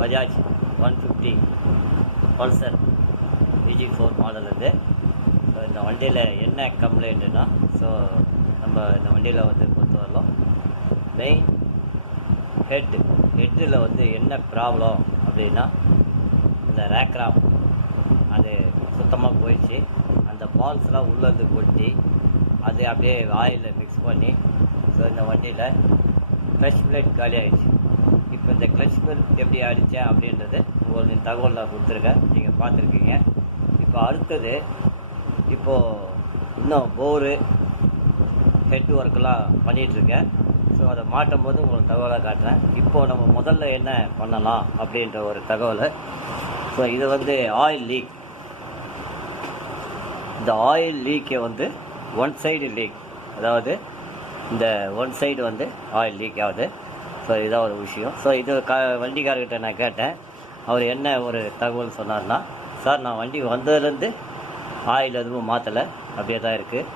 Bajaj 150 Pulsar UG 4 model இது. So இந்த வண்டியில் என்ன கம்ப்ளைண்ட்டுன்னா, ஸோ நம்ம இந்த வண்டியில் வந்து பொறுத்தவரையிலும் மெயின் ஹெட்டில் வந்து என்ன ப்ராப்ளம் அப்படின்னா, இந்த ரேக்ராம் அது சுத்தமாக போயிடுச்சு. அந்த பால்ஸ்லாம் உள்ளேருந்து கொட்டி அது அப்படியே ஆயிலில் மிக்ஸ் பண்ணி, ஸோ இந்த வண்டியில் கிளச் பிளேட் காலி ஆகிடுச்சு. இப்போ இந்த கிளச் பிளேட் எப்படி அடித்தேன் அப்படின்றது உங்களுக்கு தகவல் நான் கொடுத்துருக்கேன், நீங்கள் பார்த்துருக்கீங்க. இப்போ அடுத்தது, இப்போது இன்னும் போரு ஹெட் ஒர்க்கெலாம் பண்ணிகிட்ருக்கேன். ஸோ அதை மாட்டும் போது உங்களுக்கு தகவலாக காட்டுறேன். இப்போது நம்ம முதல்ல என்ன பண்ணலாம் அப்படின்ற ஒரு தகவலை. ஸோ இது வந்து ஆயில் லீக். இந்த ஆயில் லீக்கை வந்து ஒன் சைடு லீக், அதாவது இந்த ஒன் சைடு வந்து ஆயில் லீக் ஆகுது. ஸோ இதுதான் ஒரு விஷயம். ஸோ இது வண்டிக்காரர்கிட்ட நான் கேட்டேன். அவர் என்ன ஒரு தகவல் சொன்னார்னா, சார் நான் வண்டி வந்ததுலேருந்து ஆயில் எதுவும் மாற்றலை, அப்படியே தான் இருக்குது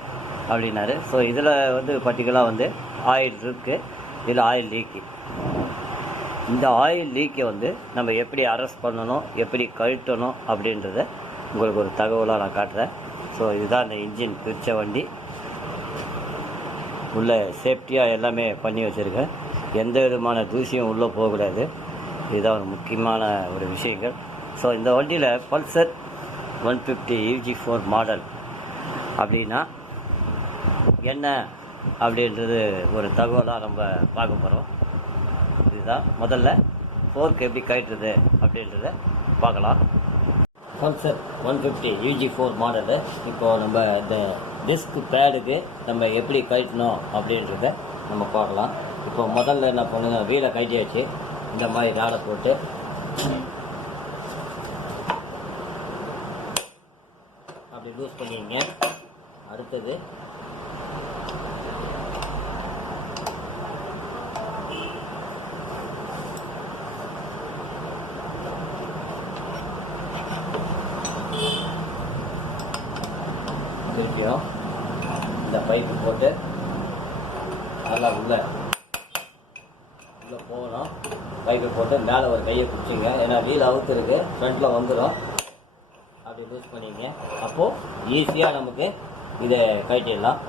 அப்படின்னாரு. ஸோ இதில் வந்து பர்டிகுலராக வந்து ஆயில் இருக்குது, இதில் ஆயில் லீக்கு. இந்த ஆயில் லீக்கை வந்து நம்ம எப்படி அரெஸ்ட் பண்ணணும், எப்படி கழட்டணும் அப்படின்றத உங்களுக்கு ஒரு தகவலாக நான் காட்டுறேன். ஸோ இதுதான் இந்த இன்ஜின் பிரித்த வண்டி. உள்ள சேஃப்டியாக எல்லாமே பண்ணி வச்சுருக்கேன். எந்த விதமான தூசியும் உள்ளே போகக்கூடாது. இதுதான் ஒரு முக்கியமான ஒரு விஷயங்கள். ஸோ இந்த வண்டியில் பல்சர் 150 UG 4 மாடல் அப்படின்னா என்ன அப்படின்றது ஒரு தகவலாக நம்ம பார்க்க போகிறோம். இதுதான் முதல்ல ஃபோர்க் எப்படி கழட்டுறது அப்படின்றத பார்க்கலாம். Pulsar 150 UG 4 model. இப்போது நம்ம இந்த டிஸ்க் பேடுக்கு நம்ம எப்படி கழட்டணும் அப்படின்றத நம்ம பார்க்கலாம். இப்போ முதல்ல என்ன பண்ணுங்க, வீலை கழட்டியாச்சு. இந்த மாதிரி ராடை போட்டு அப்படி லூஸ் பண்ணிங்க. அடுத்தது திருப்பியும் இந்த பைப்பு போட்டு நல்லா உள்ளே போகணும். பைப்பை போட்டு மேலே ஒரு கையை பிடிச்சிங்க, ஏன்னா வீல் அவுத்து இருக்கு, ஃப்ரண்ட்டில் வந்துடும். அப்படி லூஸ் பண்ணிங்க. அப்போது ஈஸியாக நமக்கு இதை கழட்டிடலாம்.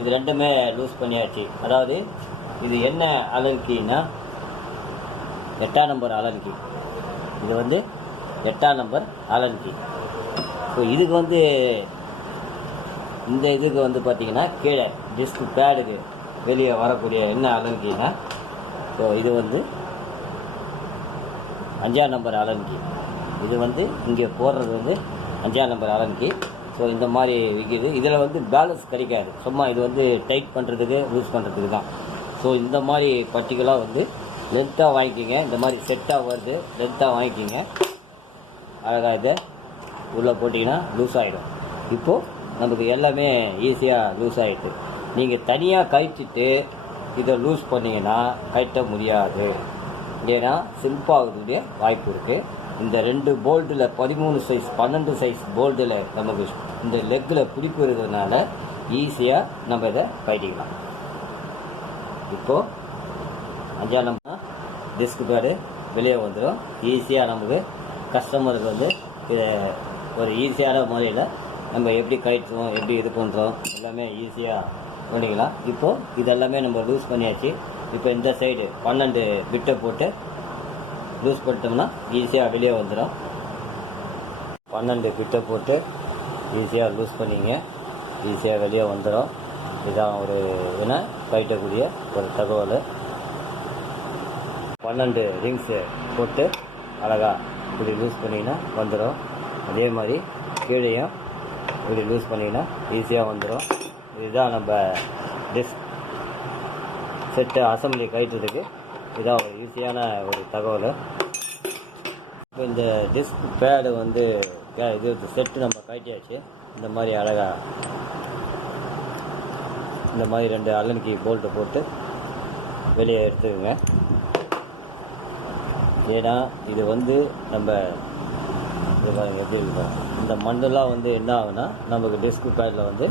இது ரெண்டுமே லூஸ் பண்ணியாச்சு. அதாவது இது என்ன அலன்கின்னா 8ஆம் நம்பர் அலன்கி. இது வந்து 8ஆம் நம்பர் அலன்கி. ஸோ இதுக்கு வந்து இந்த இதுக்கு வந்து பார்த்திங்கன்னா கீழே டிஸ்க் பேடுக்கு வெளியே வரக்கூடிய என்ன அலன்கின்னா, ஸோ இது வந்து 5ஆம் நம்பர் அலன்கி. இது வந்து இங்கே போடுறது வந்து 5ஆம் நம்பர் அலன்கி. ஸோ இந்த மாதிரி விற்கிது. இதில் வந்து பேலன்ஸ் கிடைக்காது, சும்மா இது வந்து டைட் பண்ணுறதுக்கு லூஸ் பண்ணுறதுக்கு தான். ஸோ இந்த மாதிரி பர்டிகுலராக வந்து லென்த்தாக வாங்கிக்கிங்க. இந்த மாதிரி செட்டாக வருது, லென்த்தாக வாங்கிக்கிங்க. அழகாக இதை உள்ளே போட்டிங்கன்னா லூஸ் ஆகிடும். இப்போது நமக்கு எல்லாமே ஈஸியாக லூஸ் ஆகிடுது. நீங்கள் தனியாக கழிச்சிட்டு இதை லூஸ் பண்ணிங்கன்னா கட்ட முடியாது, ஏன்னா சில்பாகக்கூடிய வாய்ப்பு இருக்குது. இந்த 2 போல்ட்டில் 13 சைஸ் 12 சைஸ் போல்ட்டில் நமக்கு இந்த லெக்கில் பிடிப்பு இருக்கிறதுனால ஈஸியாக நம்ம இதை கட்டிக்கலாம். இப்போது 5ஆம் நம்பர் டிஸ்க் பேடு வெளியே வந்துடும். ஈஸியாக நமக்கு கஸ்டமருக்கு வந்து இதை ஒரு ஈஸியான முறையில் நம்ம எப்படி கட்டுறோம், எப்படி இது பண்ணுறோம், எல்லாமே ஈஸியாக பண்ணிக்கலாம். இப்போது இதெல்லாமே நம்ம லூஸ் பண்ணியாச்சு. இப்போ இந்த சைடு 12 பிட்டை போட்டு லூஸ் பண்ணிட்டோம்னா ஈஸியாக வெளியே வந்துடும். 12 பிட்டை போட்டு ஈஸியாக லூஸ் பண்ணிங்க, ஈஸியாக வெளியே வந்துடும். இதுதான் ஒரு என்ன கட்டக்கூடிய ஒரு தகவல். 12 ரிங்ஸு போட்டு அழகாக இப்படி லூஸ் பண்ணிங்கன்னா வந்துடும். அதே மாதிரி கீழேயும் இப்படி லூஸ் பண்ணிங்கன்னா ஈஸியாக வந்துடும். இதுதான் நம்ம டிஸ்க் செட்டு அசம்பிளி கட்டுறதுக்கு இதுதான் ஒரு ஈஸியான ஒரு தகவல். இப்போ இந்த டிஸ்க் பேடு வந்து இது செட்டு நம்ம கட்டியாச்சு. இந்த மாதிரி அழகாக இந்த மாதிரி 2 அலன்கி போல்ட்டை போட்டு வெளியே எடுத்துக்கோங்க. ஏன்னா இது வந்து நம்ம எப்படி இருக்கோம், இந்த மண்ணெல்லாம் வந்து என்ன ஆகுனா நமக்கு டிஸ்க் பேடில் வந்து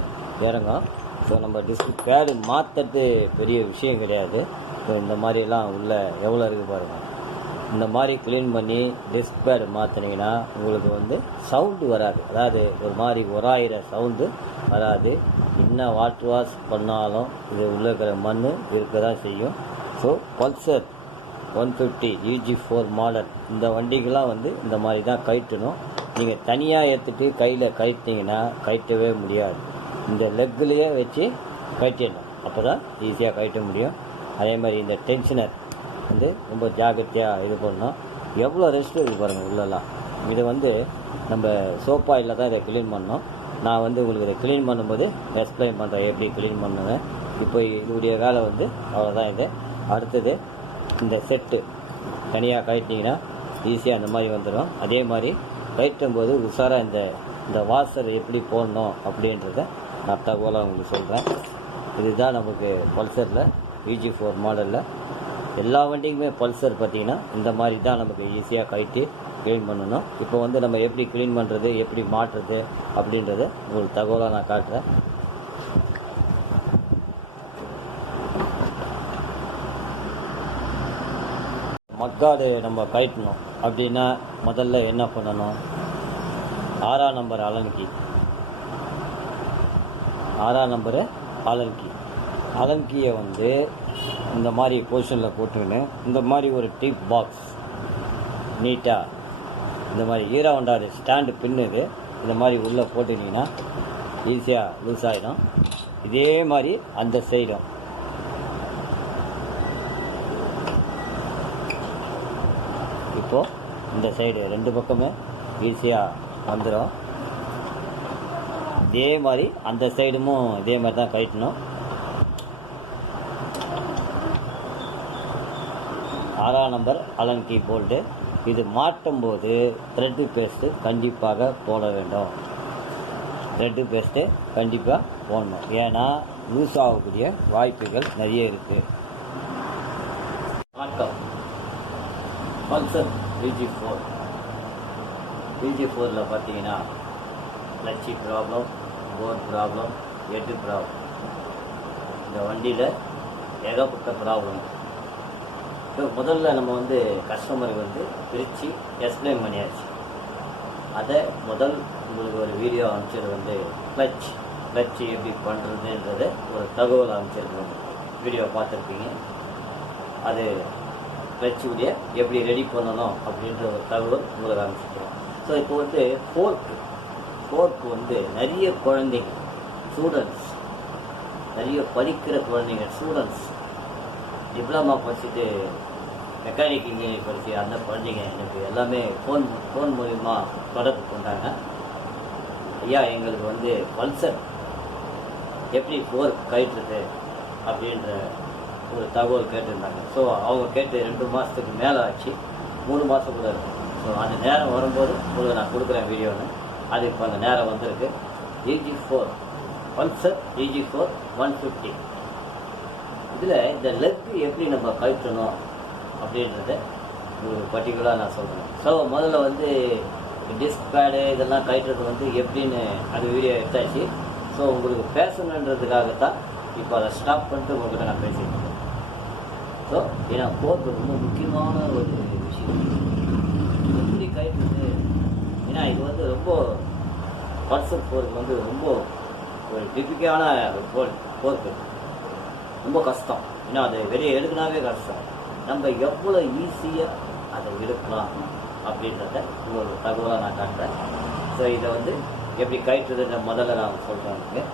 இறங்கும். ஸோ நம்ம டிஸ்க் பேடு மாற்றுறது பெரிய விஷயம் கிடையாது. ஸோ இந்த மாதிரிலாம் உள்ள எவ்வளோ இருக்குது பாருங்கள். இந்த மாதிரி க்ளீன் பண்ணி டிஸ்க் பேட் மாற்றினீங்கன்னா உங்களுக்கு வந்து சவுண்டு வராது. அதாவது ஒரு மாதிரி உராயிற சவுண்டு வராது. என்ன வாட்டர் வாஷ் பண்ணாலும் இது உள்ளே இருக்கிற மண் இருக்க தான் செய்யும். ஸோ பல்சர் 150 UG4 மாடல் இந்த வண்டிக்கெலாம் வந்து இந்த மாதிரி தான் கழட்டணும். நீங்கள் தனியாக எடுத்துகிட்டு கையில் கழட்டினீங்கன்னா கழட்டவே முடியாது. இந்த லெக்குலேயே வச்சு கழட்டிடணும், அப்போ தான் ஈஸியாக கழட்ட முடியும். அதே மாதிரி இந்த டென்ஷனர் வந்து ரொம்ப ஜாக்கிரதையாக இது பண்ணணும். எவ்வளோ ரெஸ்ட் இருக்குது பாருங்கள் உள்ளெல்லாம். இதை வந்து நம்ம சோப்பாயில் தான் இதை க்ளீன் பண்ணோம். நான் வந்து உங்களுக்கு இதை க்ளீன் பண்ணும்போது எக்ஸ்பிளைன் பண்ணுறேன் எப்படி க்ளீன் பண்ணுவேன். இப்போ இதோடைய வேலை வந்து அவ்வளோதான். இது அடுத்தது இந்த செட்டு தனியாக கழட்டிங்கன்னா ஈஸியாக அந்த மாதிரி வந்துடும். அதே மாதிரி கழட்டும் போது உஷாராக இந்த வாஷர் எப்படி போடணும் அப்படின்றத நான் தகவலாக உங்களுக்கு சொல்கிறேன். இதுதான் நமக்கு பல்சரில் UG4 மாடலில் எல்லா வண்டிக்குமே பல்சர் பார்த்திங்கன்னா இந்த மாதிரி தான் நமக்கு ஈஸியாக கழட்டி க்ளீன் பண்ணணும். இப்போ வந்து நம்ம எப்படி க்ளீன் பண்ணுறது, எப்படி மாட்டுறது அப்படின்றத உங்களுக்கு தகவலாக நான் காட்டுறேன். மக்காடு நம்ம கழட்டணும் அப்படின்னா முதல்ல என்ன பண்ணணும், 6ஆம் நம்பர் அலன் கீயை வந்து இந்த மாதிரி பொசிஷனில் போட்டுக்கின்னு இந்த மாதிரி ஒரு டிப் பாக்ஸ் நீட்டாக இந்த மாதிரி ஹீரோ ஹோண்டா ஸ்டாண்டு பின்னுது இந்த மாதிரி உள்ளே போட்டுக்கிட்டிங்கன்னா ஈஸியாக லூஸ் ஆகிடும். இதே மாதிரி அந்த சைடும் இப்போது இந்த சைடு 2 பக்கமே ஈஸியாக வந்துடும். இதே மாதிரி அந்த சைடும் இதே மாதிரி தான் கழட்டணும். 6ஆம் நம்பர் அலன் கீ போல்டு. இது மாட்டும் போது த்ரெட்டு பேஸ்ட்டு கண்டிப்பாக போட வேண்டும். த்ரெட்டு பேஸ்ட்டு கண்டிப்பாக போடணும், ஏன்னா லூஸ் ஆகக்கூடிய வாய்ப்புகள் நிறைய இருக்குது. வணக்கம். பல்சர் UG4ல் பார்த்தீங்கன்னா கிளட்சி ப்ராப்ளம், போர் ப்ராப்ளம், ஹெட்டு ப்ராப்ளம், இந்த வண்டியில் ஏகப்பட்ட ப்ராப்ளம். ஸோ முதல்ல நம்ம வந்து கஸ்டமருக்கு வந்து பிரித்து எக்ஸ்பிளைன் பண்ணியாச்சு. அதை உங்களுக்கு ஒரு வீடியோ அனுப்பிச்சது வந்து கிளட்ச் எப்படி பண்ணுறதுன்றதை ஒரு தகவல் அனுப்பிச்சிருக்கோம். வீடியோ பார்த்துருப்பீங்க. அது கிளட்சுடைய எப்படி ரெடி பண்ணணும் அப்படின்ற ஒரு தகவல் உங்களுக்கு அனுப்பிச்சிருக்கோம். ஸோ இப்போ வந்து ஃபோர்க்கு வந்து நிறைய குழந்தைங்க ஸ்டூடெண்ட்ஸ், நிறைய படிக்கிற குழந்தைங்க ஸ்டூடெண்ட்ஸ், டிப்ளமா படிச்சுட்டு மெக்கானிக் இன்ஜினியரிங் படிச்சு அந்த குழந்தைங்க எனக்கு எல்லாமே ஃபோன் மூலிமா தொடர்பு கொண்டாங்க. ஐயா, எங்களுக்கு வந்து பல்சர் எப்படி கழட்டுறது அப்படின்ற ஒரு தகவல் கேட்டிருந்தாங்க. ஸோ அவங்க கேட்டு 2 மாதத்துக்கு மேலே ஆச்சு, 3 மாதம் கூட இருக்கும். ஸோ அந்த நேரம் வரும்போது உங்களுக்கு நான் கொடுக்குறேன் வீடியோன்னு. அது இப்போ அந்த நேரம் வந்திருக்கு. UG4 Pulsar UG4 150. இதில் இந்த லெக்கு எப்படி நம்ம கழட்டணும் அப்படின்றத உங்களுக்கு பர்டிகுலராக நான் சொல்கிறேன். ஸோ முதல்ல வந்து டிஸ்க் பேடு இதெல்லாம் கழட்டுறது வந்து எப்படின்னு அது வீடியோ எடுத்தாச்சு. ஸோ உங்களுக்கு பேசணுன்றதுக்காகத்தான் இப்போ அதை ஸ்டாப் பண்ணிட்டு உங்கள்கிட்ட நான் பேசியிருக்கேன். ஸோ ஏன்னா போர்க்கு ரொம்ப முக்கியமான ஒரு விஷயம் எப்படி கழட்டுறது. ஏன்னா இது வந்து ரொம்ப பல்சர் போருக்கு வந்து ரொம்ப ஒரு டிபிக்கான போர்க்கு ரொம்ப கஷ்டம். ஏன்னா அதை வெளியே எடுக்கனாவே கஷ்டம். நம்ம எவ்வளோ ஈஸியாக அதை எடுக்கலாம் அப்படின்றத ஒரு தகவலாக நான் காட்டுறேன். ஸோ இதை வந்து எப்படி கழட்டுறதுன்ற முதல்ல நான் சொல்கிறேன்.